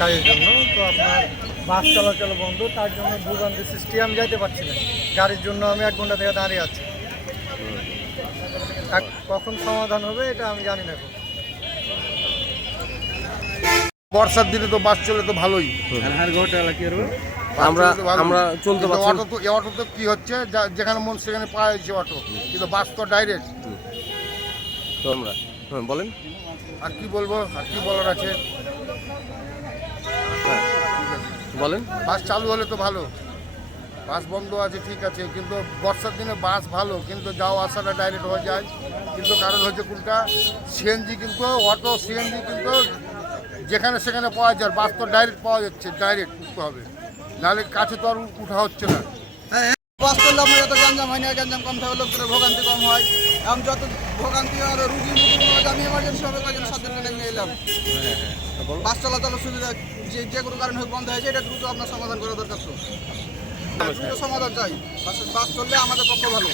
কাজের জন্য। তো আপনার বাস চলাচল বন্ধ, তার জন্য ভোগান্তি সৃষ্টি, আমি যাইতে পারছি না। গাড়ির জন্য আমি 1 ঘন্টা থেকে দাঁড়িয়ে আছি। কখন সমাধান হবে এটা আমি জানি না এখন। বর্ষার দিনে তো বাস চলে তো ভালোই, আমরা চলতে পারছি না। অটো তো কি হচ্ছে, যেখানে মন সেখানে পাওয়া যাচ্ছে অটো, কিন্তু বাস তো ডাইরেক্ট। তো আমরা বলেন, আর কি বলবো, আর কি বলার আছে। বলেন। বাস চালু হলে তো ভালো, বাস বন্ধ আছে ঠিক আছে, কিন্তু বর্ষার দিনে বাস ভালো, কিন্তু যাওয়া আসাটা ডাইরেক্ট হয়ে যায়। কিন্তু কারণ হচ্ছে কোনটা, সিএনজি কিন্তু অটো সিএনজি কিন্তু যেখানে সেখানে পাওয়া যায়, বাস তো ডাইরেক্ট পাওয়া যাচ্ছে, ডাইরেক্ট উঠতে হবে, নাহলে কাছে তো আর উঠা হচ্ছে না। বাস করলে আপনার যত গ্যাঞ্জাম হয় না, গ্যাঞ্জাম কম থাকে, লোকজনের ভোগান্তি কম হয়। এখন যত ভোগান্তি হয় রুগী আমি এমার্জেন্সি হবে কয়েকজন 7 জন নিয়ে এলাম। বাস চলাচলের সুবিধা যে কোনো কারণে বন্ধ হয়েছে, এটা দ্রুত আপনার সমাধান করা দরকার। তো দ্রুত সমাধান চাই, বাস চললে আমাদের পক্ষে ভালো।